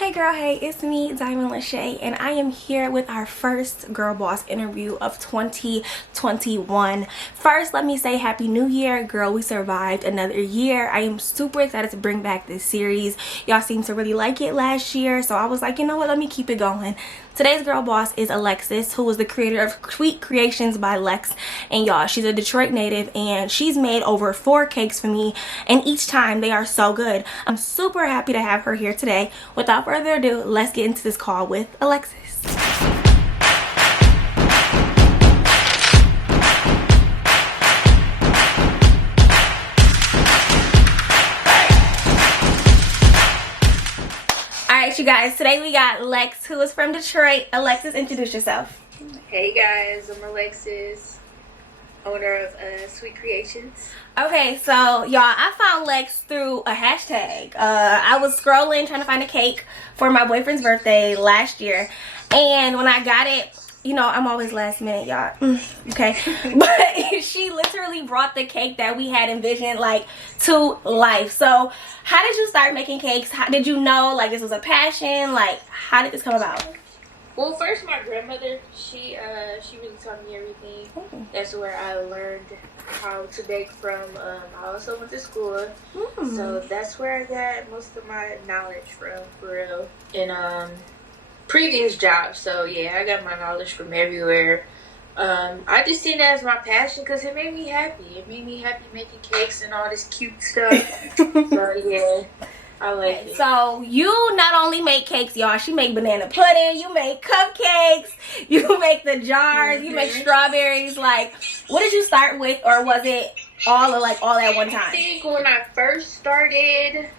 Hey girl, hey, it's me, Dymond Lachey, and I am here with our first Girl Boss interview of 2021. First, let me say Happy New Year. Girl, we survived another year. I am super excited to bring back this series. Y'all seemed to really like it last year, so I was like, you know what, let me keep it going. Today's Girl Boss is Alexis, who is the creator of Sweet Creations by Lex. And y'all, she's a Detroit native, and she's made over 4 cakes for me, and each time they are so good. I'm super happy to have her here today. Without further ado, let's get into this call with Alexis. Alright, you guys, today we got Lex, who is from Detroit. Alexis, introduce yourself. Hey guys, I'm Alexis, owner of Sweet Creations. Okay, so y'all, I found Lex through a hashtag. I was scrolling trying to find a cake for my boyfriend's birthday last year, and when I got it, you know, I'm always last minute, y'all. Okay, but she literally brought the cake that we had envisioned like to life. So how did you start making cakes? How did you know like this was a passion? Like, how did this come about? Well, first my grandmother, she really taught me everything. That's where I learned how to bake from. I also went to school, so that's where I got most of my knowledge from, for real. And previous jobs, so yeah, I got my knowledge from everywhere. I just seen it as my passion because it made me happy. It made me happy making cakes and all this cute stuff. So yeah, I like it. So you not only make cakes, y'all, she make banana pudding, you make cupcakes, you make the jars, you make strawberries. Like, what did you start with, or was it all at one time? I think when I first started,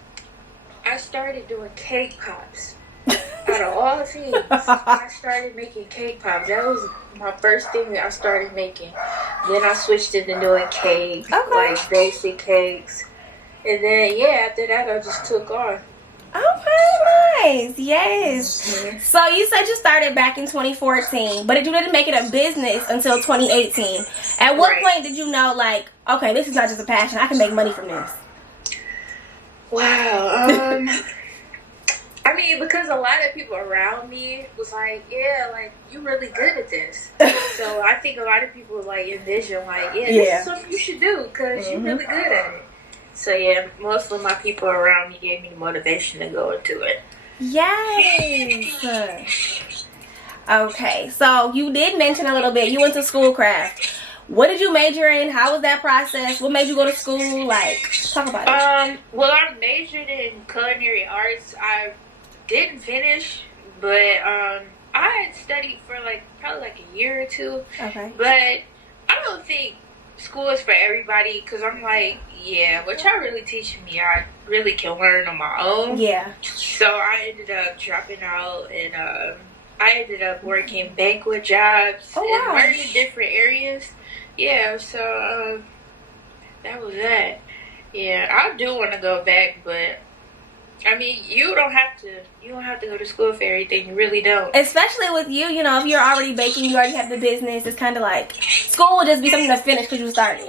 I started doing cake pops. Out of all things, I started making cake pops. That was my first thing that I started making. Then I switched into doing cakes, like basic cakes. And then, yeah, after that, I just took on. Okay, nice. Yes. So you said you started back in 2014, but you didn't make it a business until 2018. At what point did you know, like, okay, this is not just a passion, I can make money from this? Wow. I mean, because a lot of people around me was like, yeah, like, you really good at this. So I think a lot of people, like, envision, like, yeah, this is something you should do because you're really good at it. So, yeah, most of my people around me gave me the motivation to go into it. Yes. Okay, so you did mention a little bit, you went to school craft. What did you major in? How was that process? What made you go to school? Like, talk about it. Well, I majored in culinary arts. I didn't finish, but I had studied for probably a year or two. Okay. But I don't think school is for everybody because I'm like, yeah, what y'all really teaching me, I really can learn on my own. Yeah. So I ended up dropping out, and I ended up working banquet jobs and learning different areas. Yeah, so that was that. Yeah, I do want to go back, but I mean, you don't have to go to school for everything. You really don't. Especially with you, you know, if you're already baking, you already have the business. It's kind of like school will just be something to finish because you started.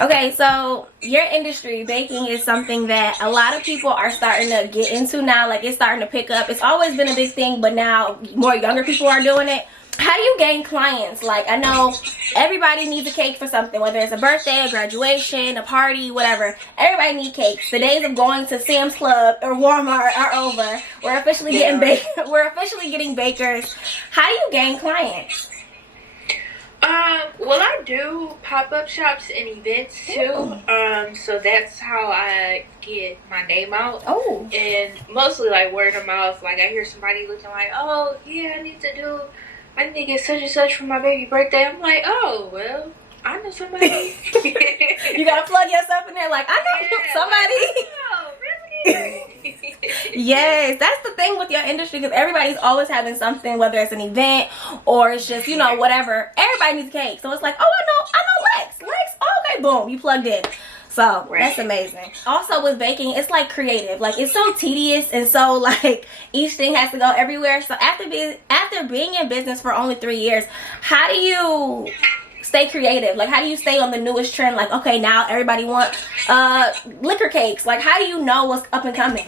Okay, so your industry, baking, is something that a lot of people are starting to get into now. Like, it's starting to pick up. It's always been a big thing, but now more younger people are doing it. How do you gain clients? Like, I know everybody needs a cake for something, whether it's a birthday, a graduation, a party, whatever. Everybody needs cakes. The days of going to Sam's Club or Walmart are over. We're officially getting bakers. How do you gain clients? Well, I do pop-up shops and events too. So that's how I get my name out. Oh. And mostly like word of mouth. Like, I hear somebody looking like, oh yeah, I need to get such and such for my baby birthday. I'm like, oh, well, I know somebody. You gotta plug yourself in there like, I know somebody. Oh, really? Yes, that's the thing with your industry, because everybody's always having something, whether it's an event or it's just, you know, whatever. Everybody needs a cake. So it's like, oh, I know Lex. Oh, okay, boom, you plugged in. So that's amazing. Also with baking, it's like creative. Like, it's so tedious, and so like each thing has to go everywhere. So after being in business for only 3 years, how do you stay creative? Like, how do you stay on the newest trend? Like, okay, now everybody want liquor cakes. Like, how do you know what's up and coming?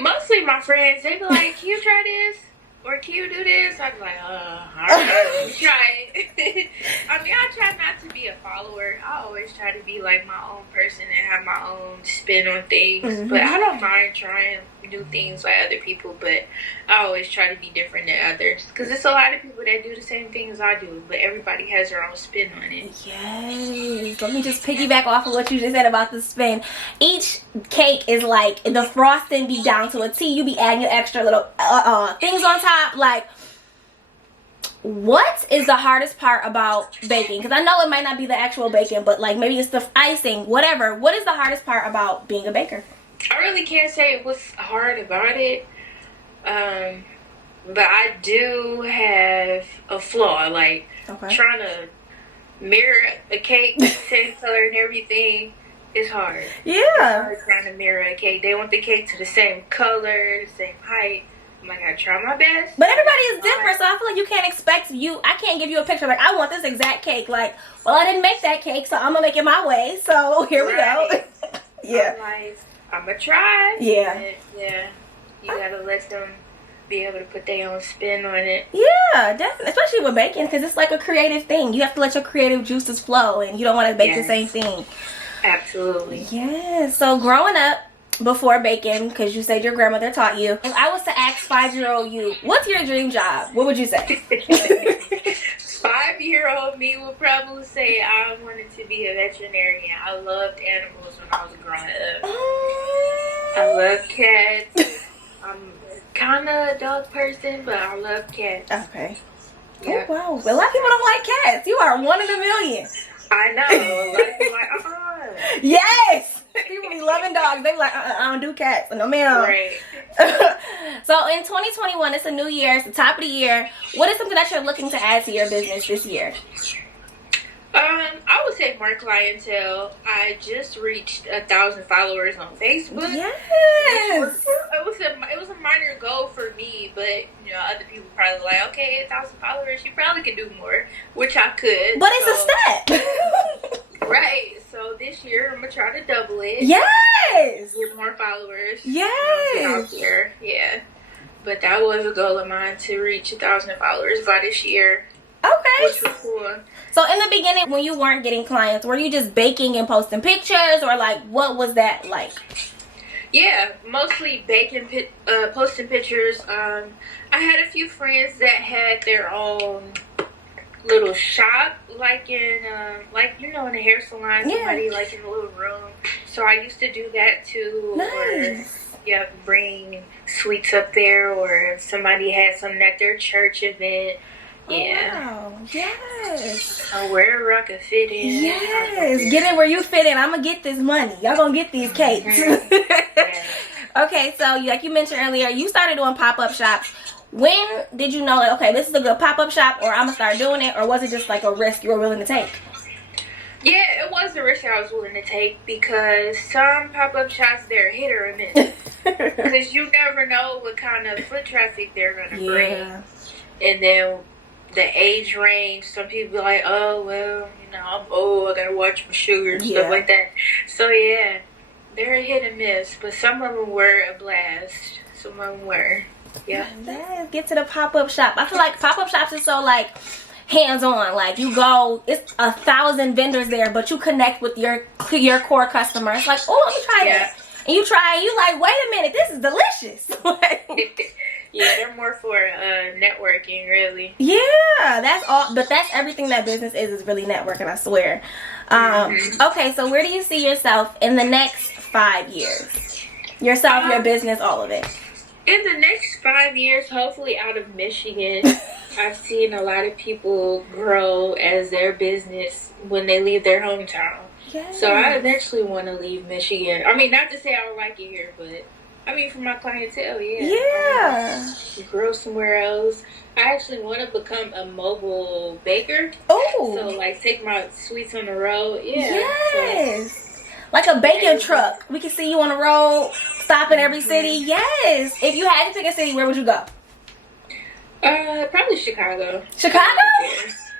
Mostly my friends. They be like, "Can you try this?" Or can you do this? I'd be like, alright, try it. I mean, I try not to be a follower. I always try to be like my own person and have my own spin on things. Mm-hmm. But I don't mind trying new things like other people, but I always try to be different than others. Because there's a lot of people that do the same things I do, but everybody has their own spin on it. Yes. Let me just piggyback off of what you just said about the spin. Each cake is like, the frosting be down to a T. You be adding your extra little things on top. Like, what is the hardest part about baking? Because I know it might not be the actual baking, but like maybe it's the icing, whatever. What is the hardest part about being a baker? I really can't say what's hard about it, but I do have a flaw, like trying to mirror a cake, same color and everything is hard. Yeah. It's hard trying to mirror a cake. They want the cake to the same color, the same height. I'm like, I try my best. But everybody is different, so I feel like you can't expect I can't give you a picture like, I want this exact cake. Like, well, I didn't make that cake, so I'm going to make it my way. So here we go. Yeah. I'm like, I'm going to try. Yeah. But yeah. You got to let them be able to put their own spin on it. Yeah, definitely. Especially with baking, because it's like a creative thing. You have to let your creative juices flow, and you don't want to bake the same thing. Absolutely. Yeah. So growing up, before baking, because you said your grandmother taught you, if I was to ask 5-year-old you, what's your dream job? What would you say? 5-year-old me would probably say I wanted to be a veterinarian. I loved animals when I was growing up. I love cats. I'm kind of a dog person, but I love cats. Okay. Yeah. Oh, wow. A lot of people don't like cats. You are one in a million. I know. A lot of people are like, Yes! People be loving dogs. They be like, I don't do cats. No, ma'am. Right. So in 2021, it's a new year. It's the top of the year. What is something that you're looking to add to your business this year? I would say more clientele. I just reached 1,000 followers on Facebook. Yes. It was a minor goal for me, but you know, other people probably like, okay, 1,000 followers, you probably could do more, which I could. But it's a step. Right. So this year I'm gonna try to double it. Yes. Get more followers. Yes. Out there. Yeah. But that was a goal of mine to reach 1,000 followers by this year. Okay. Which was cool. So in the beginning, when you weren't getting clients, were you just baking and posting pictures, or like what was that like? Yeah, mostly baking, posting pictures. I had a few friends that had their own little shop, like in in a hair salon, somebody like in a little room. So I used to do that too. Nice. Or bring sweets up there, or if somebody had something at their church event. Yeah. Wow. Yes. Wherever I could fit in. Yes. Get in where you fit in. I'm gonna get this money. Y'all gonna get these cakes. Okay, so like you mentioned earlier, you started doing pop-up shops. When did you know, like, okay, this is a good pop-up shop, or I'm gonna start doing it, or was it just like a risk you were willing to take? Yeah, it was a risk I was willing to take, because some pop-up shops, they're hit or miss. Because you never know what kind of foot traffic they're gonna bring. And then the age range, some people be like, oh, well, I'm old, I gotta watch my sugar and stuff like that. So yeah, they're a hit and miss, but some of them were a blast. Some of them were. Yeah. Yes, get to the pop-up shop. I feel like pop-up shops is so like hands-on. Like you go, it's 1,000 vendors there, but you connect with your core customer. It's like, oh, let me try this. And you try, and you like, wait a minute, this is delicious. Yeah, they're more for networking, really. Yeah, that's all. But that's everything that business is really networking, I swear. Okay, so where do you see yourself in the next 5 years? Yourself, your business, all of it. In the next 5 years, hopefully out of Michigan, I've seen a lot of people grow as their business when they leave their hometown. Yes. So I eventually want to leave Michigan. I mean, not to say I don't like it here, but I mean, for my clientele, yeah. Grow somewhere else. I actually want to become a mobile baker. Oh. So, like, take my sweets on the road. Yeah. Yes. So, like a baking truck. We can see you on the road, stop in every city. Yes. If you had to pick a city, where would you go? Probably Chicago. Chicago?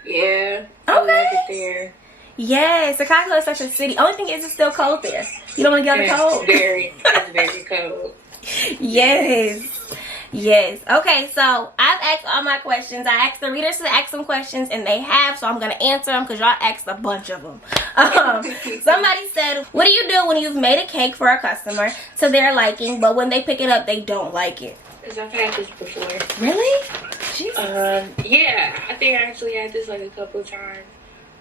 Yeah. Okay. I love it there. Yes, Chicago is such a city. Only thing is, it's still cold there. You don't want to get out of the cold. It's very cold. Yes. Yes. Okay, so I've asked all my questions. I asked the readers to ask some questions, and they have, so I'm going to answer them because y'all asked a bunch of them. Somebody said, what do you do when you've made a cake for a customer to their liking, but when they pick it up, they don't like it? Because I've had this before. Really? Jesus. Yeah, I think I actually had this like a couple of times.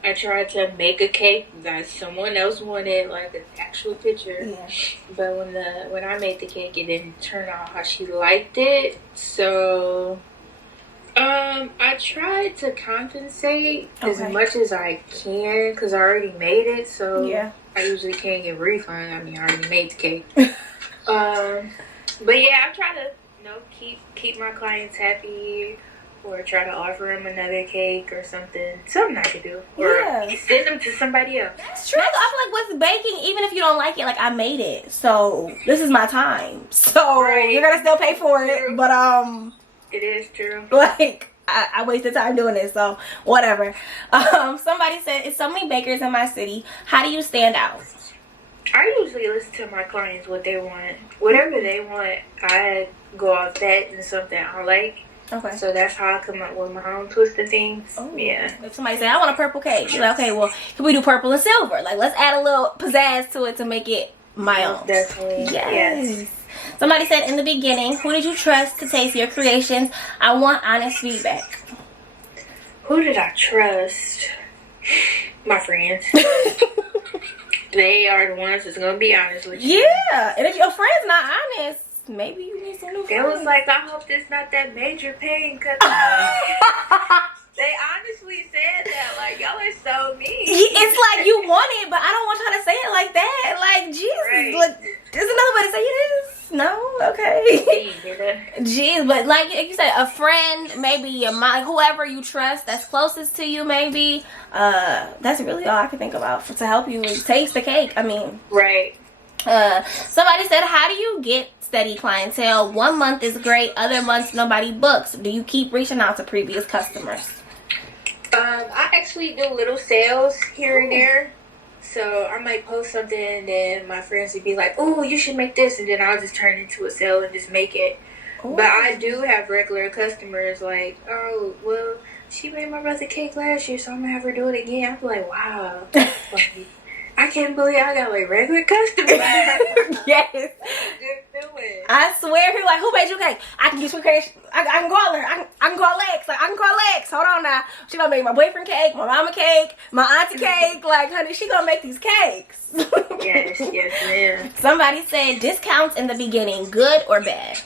I tried to make a cake that someone else wanted, like an actual picture. Yeah. But when I made the cake, it didn't turn out how she liked it. So, I tried to compensate as much as I can because I already made it. So yeah. I usually can't get a refund. I mean, I already made the cake. But yeah, I try to keep my clients happy. Or try to offer them another cake or something. Something I could do. Or send them to somebody else. That's true. I feel like with baking, even if you don't like it, like I made it. So this is my time. So you're going to still pay for it. But it is true. Like I wasted time doing it. So whatever. Somebody said, it's so many bakers in my city. How do you stand out? I usually listen to my clients what they want. Whatever they want, I go off that and something I like. Okay. So that's how I come up with my own twist of things. Oh. Yeah. If somebody say, I want a purple cake, you're like, okay, well, can we do purple and silver? Like, let's add a little pizzazz to it to make it my own. Definitely. Yes. Somebody said in the beginning, who did you trust to taste your creations? I want honest feedback. Who did I trust? My friends. They are the ones that's going to be honest with you. Yeah. And if your friend's not honest, maybe you need some new friends. It was like, I hope it's not that major pain because they honestly said that. Like, y'all are so mean. It's like you want it, but I don't want y'all to say it like that. Like, Jesus. Right. Like, there's another way to say it is. No? Okay. Jeez, but like you said, a friend, maybe your mom, whoever you trust that's closest to you, maybe. That's really all I can think about to help you taste the cake. I mean. Right. Somebody said, how do you get steady clientele? 1 month is great, other months nobody books. Do you keep reaching out to previous customers? I actually do little sales here and there. So I might post something and then my friends would be like, oh, you should make this. And then I'll just turn it into a sale and just make it. Ooh. But I do have regular customers like, oh, well, she made my brother cake last year, so I'm going to have her do it again. I'm like, wow. I can't believe I got like regular customers. Yes. Good feeling. I swear, people like, who made you cake? I can get you cake. I can call her. I can call Lex. Like, I can call Lex. Hold on now. She gonna make my boyfriend cake, my mama cake, my auntie cake. Like, honey, she gonna make these cakes. Yes, ma'am. Somebody said discounts in the beginning, good or bad?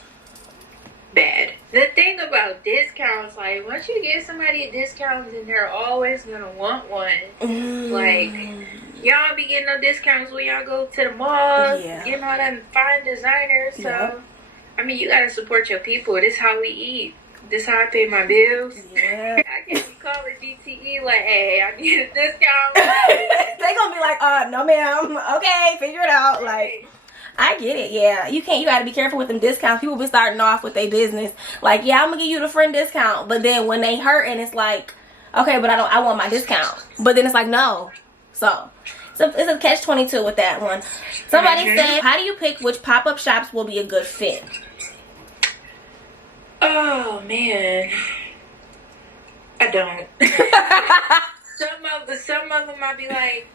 Bad. The thing about discounts, like, once you give somebody a discount, then they're always gonna want one. Like, y'all be getting no discounts when y'all go to the mall, getting all them fine designers. So, I mean, you gotta support your people. This is how we eat. This is how I pay my bills. Yeah. I can't be calling DTE like, hey, I need a discount. They gonna be like, no ma'am. Okay, figure it out. Like, I get it. Yeah, you gotta be careful with them discounts. People be starting off with their business like, yeah, I'm gonna give you the friend discount, but then when they hurt and it's like, okay, but I want my discount. But then it's like, no. So it's a catch-22 with that one. Somebody said, how do you pick which pop-up shops will be a good fit? Oh, man. I don't. Some of them might be like,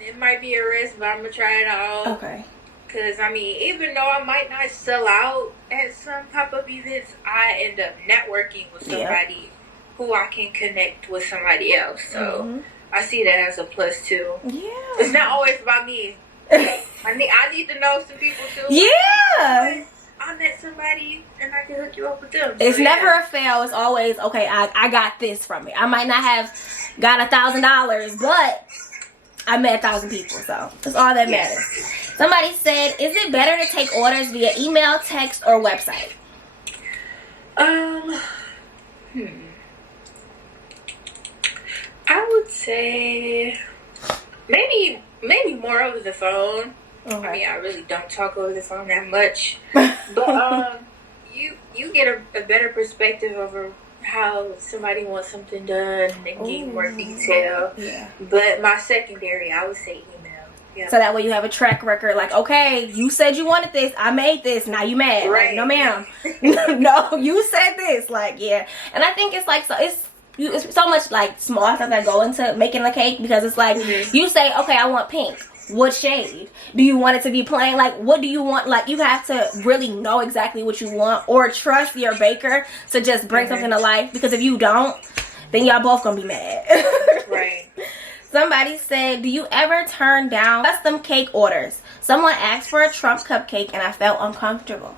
it might be a risk, but I'm going to try it out. Okay. Because, I mean, even though I might not sell out at some pop-up events, I end up networking with somebody who I can connect with somebody else. So I see that as a plus, too. Yeah. It's not always about me. I need to know some people, too. Yeah. I met somebody and I can hook you up with them. It's never a fail. It's always, okay, I got this from it. I might not have got $1,000, but I met 1,000 people, so that's all that matters. Somebody said, is it better to take orders via email, text, or website? I would say maybe more over the phone. Okay. I mean, I really don't talk over the phone that much, but you get a better perspective over how somebody wants something done and give more detail. Yeah. But my secondary, I would say email. Yeah. So that way you have a track record. Like, okay, you said you wanted this. I made this. Now you mad. Right. Like, no, ma'am. No, you said this. Like, yeah. And I think it's like, so it's so much like small stuff that go into making a cake, because it's like, you say, okay, I want pink. What shade? Do you want it to be plain? Like, what do you want? Like, you have to really know exactly what you want, or trust your baker to just bring something to life. Because if you don't, then y'all both gonna be mad. Right. Somebody said, do you ever turn down custom cake orders? Someone asked for a Trump cupcake and I felt uncomfortable.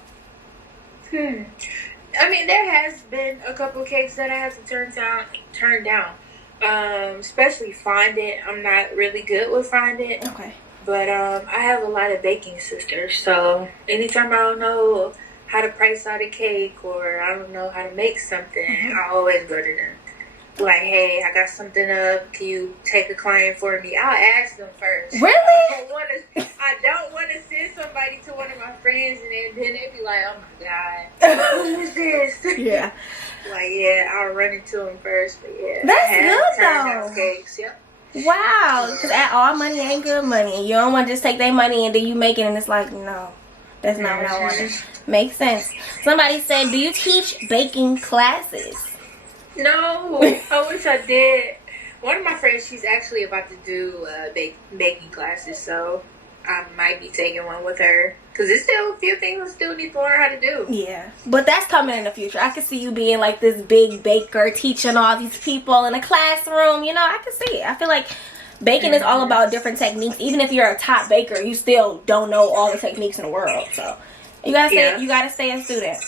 I mean, there has been a couple cakes that I have to turn down. Especially fondant. I'm not really good with fondant. Okay. But I have a lot of baking sisters, so anytime I don't know how to price out a cake or I don't know how to make something, I always go to them. Like, hey, I got something up. Can you take a client for me? I'll ask them first. Really? I don't want to send somebody to one of my friends and then they be like, oh my God, who is this? Yeah. Like, yeah, I'll run into them first. But yeah. That's good though. Cakes, yep. Wow. Because all money ain't good money. You don't want to just take their money and then you make it and it's like, no, that's not what I wanted. Makes sense. Somebody said, do you teach baking classes? No, I wish I did. One of my friends, she's actually about to do baking classes, so I might be taking one with her. Because there's still a few things I still need to learn how to do. Yeah, but that's coming in the future. I could see you being like this big baker, teaching all these people in a classroom. You know, I can see it. I feel like baking is all about different techniques. Even if you're a top baker, you still don't know all the techniques in the world. So you gotta stay a student.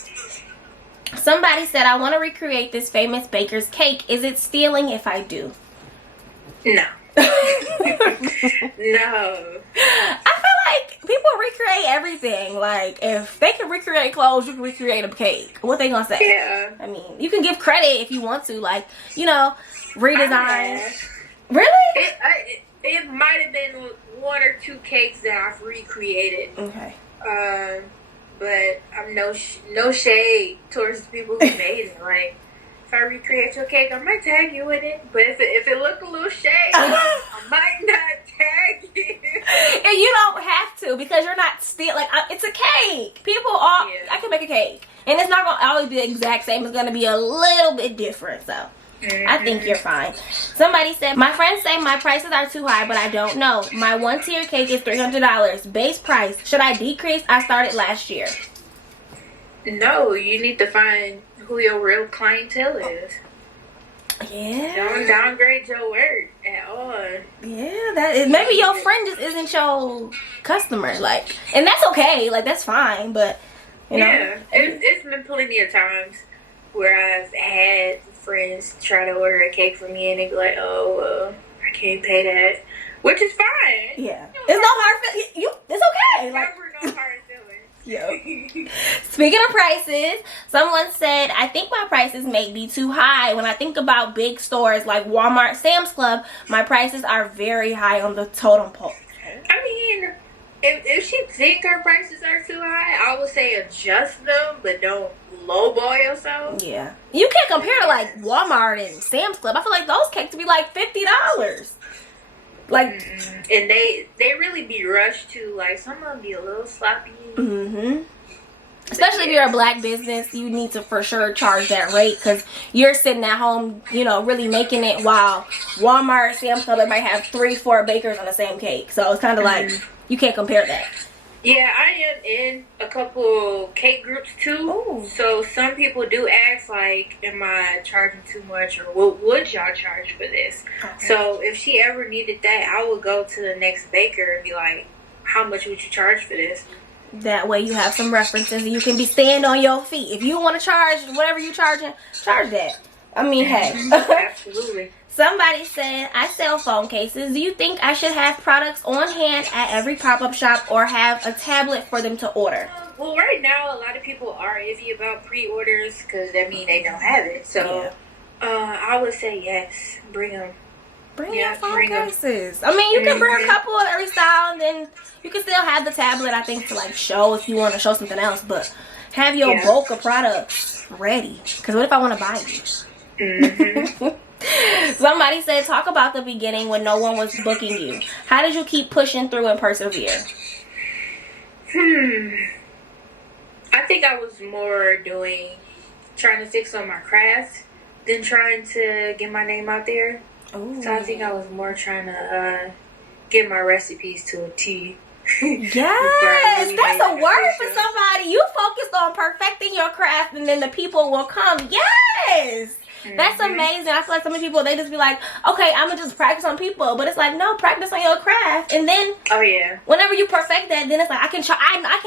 Somebody said, I want to recreate this famous baker's cake. Is it stealing if I do? No. No. I feel like people recreate everything. Like, if they can recreate clothes, you can recreate a cake. What they gonna say? Yeah. I mean, you can give credit if you want to. Like, you know, redesign. Really? It might have been one or two cakes that I've recreated. Okay. But I'm no shade towards the people who made it. Like, if I recreate your cake, I might tag you in it. But if it look a little shady, I might not tag you. And you don't have to, because you're not like, it's a cake. I can make a cake, and it's not gonna always be the exact same. It's gonna be a little bit different. So I think you're fine. Somebody said, my friends say my prices are too high, but I don't know. My 1-tier cake is $300. Base price. Should I decrease? I started last year. No, you need to find who your real clientele is. Yeah. Don't downgrade your work at all. Yeah, that is. Maybe your friend just isn't your customer. Like, and that's okay. Like, that's fine. But, you know. Yeah, it's been plenty of times where I've had friends try to order a cake for me and they be like, oh, I can't pay that, which is fine. Yeah, it's no hard feelings. It's okay. Like, never no hard feelings. Yo. Speaking of prices, someone said, I think my prices may be too high. When I think about big stores like Walmart, Sam's Club, my prices are very high on the totem pole. I mean, if she think her prices are too high, I would say adjust them, but don't lowball yourself. Yeah. You can't compare to like Walmart and Sam's Club. I feel like those cakes would be like $50. Like, and they really be rushed too. Like, some of them be a little sloppy. Mm-hmm. Especially if you're a black business, you need to for sure charge that rate, because you're sitting at home, you know, really making it, while Walmart, Sam's Club, they might have 3-4 bakers on the same cake. So it's kind of like, you can't compare that. Yeah, I am in a couple cake groups too. Ooh. So some people do ask, like, am I charging too much, or what would y'all charge for this? Okay. So if she ever needed that, I would go to the next baker and be like, how much would you charge for this? That way you have some references and you can be stand on your feet. If you want to charge whatever you're charging, charge that. I mean, hey. Absolutely. Somebody said, I sell phone cases. Do you think I should have products on hand at every pop-up shop or have a tablet for them to order? Well, right now, a lot of people are iffy about pre-orders because that means they don't have it. So, I would say yes. Bring them. Bring your phone cases. I mean, you can bring a couple of every style, and then you can still have the tablet, I think, to like show if you want to show something else. But have your bulk of products ready. Because what if I want to buy you? Somebody said, talk about the beginning when no one was booking you. How did you keep pushing through and persevere? I think I was more trying to fix on my craft than trying to get my name out there. Ooh. So I think I was more trying to get my recipes to a T. Yes, that's a word for somebody. You focused on perfecting your craft, and then the people will come. Yes. That's amazing. I feel like so many people, they just be like, okay, I'm gonna just practice on people, but it's like, no, practice on your craft, and then whenever you perfect that, then it's like I can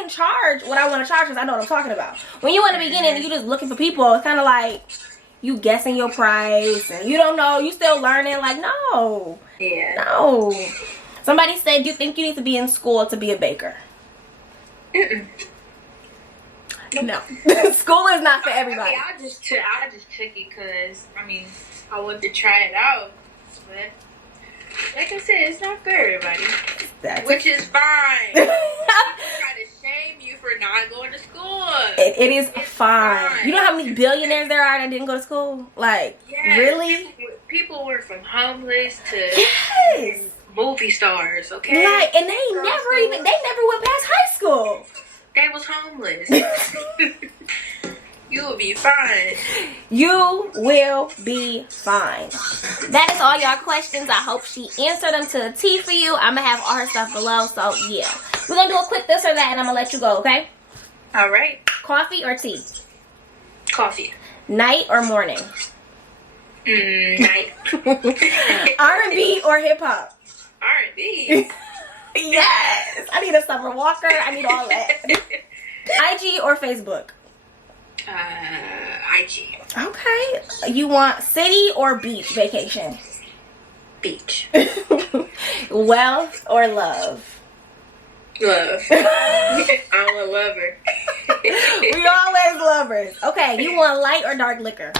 charge what I want to charge because I know what I'm talking about. When you in the beginning and you just looking for people, it's kind of like you guessing your price and you don't know, you still learning. Like, no, no. Somebody said, do you think you need to be in school to be a baker? No. School is not for everybody. I just took it because, I wanted to try it out. But, like I said, it's not for everybody. Which is fine. I'm trying to shame you for not going to school. It is fine. You know how many billionaires there are that didn't go to school? Like, really? People were from homeless to movie stars, okay? Like, and they never went past high school. They was homeless. You will be fine. You will be fine. That is all y'all questions. I hope she answered them to a T for you. I'm going to have all her stuff below. So, yeah. We're going to do a quick this or that, and I'm going to let you go, okay? All right. Coffee or tea? Coffee. Night or morning? Night. R&B or hip-hop? R&B. Yes. I need a Summer Walker. I need all that. IG or Facebook? IG. Okay. You want city or beach vacation? Beach. Wealth or love? Love. I'm a lover. We always lovers. Okay. You want light or dark liquor?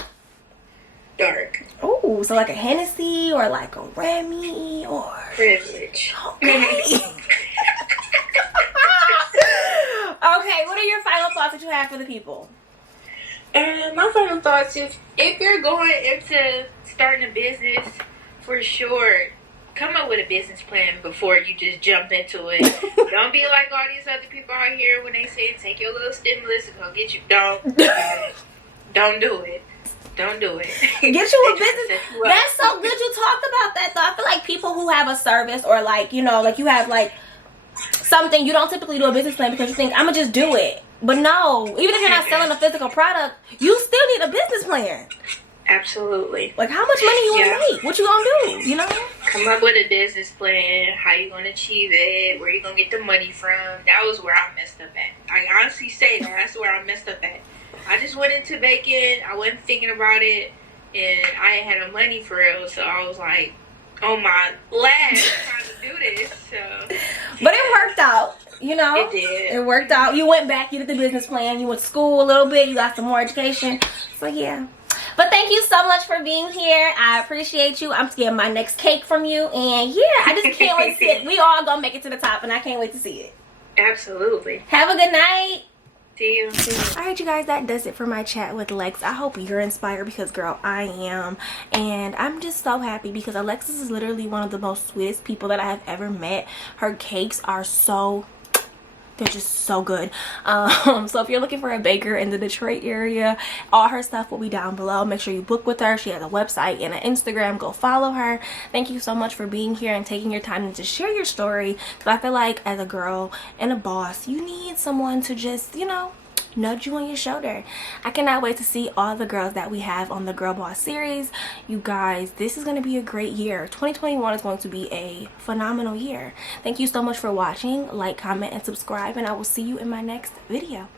Dark. Oh, so like a Hennessy or like a Remy or... Privilege. Okay. Okay, what are your final thoughts that you have for the people? My final thoughts is, if you're going into starting a business, for sure, come up with a business plan before you just jump into it. Don't be like all these other people out here when they say take your little stimulus and go get you. Don't do it. Don't do it. Get you a business. That's so good you talked about that, though. I feel like people who have a service or like, you know, like you have like something, you don't typically do a business plan because you think, I'm going to just do it. But no, even if you're not selling a physical product, you still need a business plan. Absolutely. Like, how much money you want to make? What you going to do, you know? Come up with a business plan, how you going to achieve it, where you going to get the money from. That was where I messed up at. I honestly say that's where I messed up at. I just went into baking. I wasn't thinking about it, and I ain't had no money for real. So I was like, on my last trying to do this. So, but it worked out, you know. It did. It worked out. You went back. You did the business plan. You went to school a little bit. You got some more education. So yeah. But thank you so much for being here. I appreciate you. I'm getting my next cake from you, and yeah, I just can't wait to see it. We all gonna make it to the top, and I can't wait to see it. Absolutely. Have a good night. See you. Alright, you guys, that does it for my chat with Lex. I hope you're inspired because, girl, I am. And I'm just so happy because Alexis is literally one of the most sweetest people that I have ever met. Her cakes are they're just so good. So if you're looking for a baker in the Detroit area, all her stuff will be down below. Make sure you book with her. She has a website and an Instagram. Go follow her. Thank you so much for being here and taking your time to share your story. Because I feel like as a girl and a boss, you need someone to just, you know, nudge you on your shoulder. I cannot wait to see all the girls that we have on the Girl Boss series. You guys, this is going to be a great year. 2021 is going to be a phenomenal year. Thank you so much for watching. Like, comment, and subscribe, and I will see you in my next video.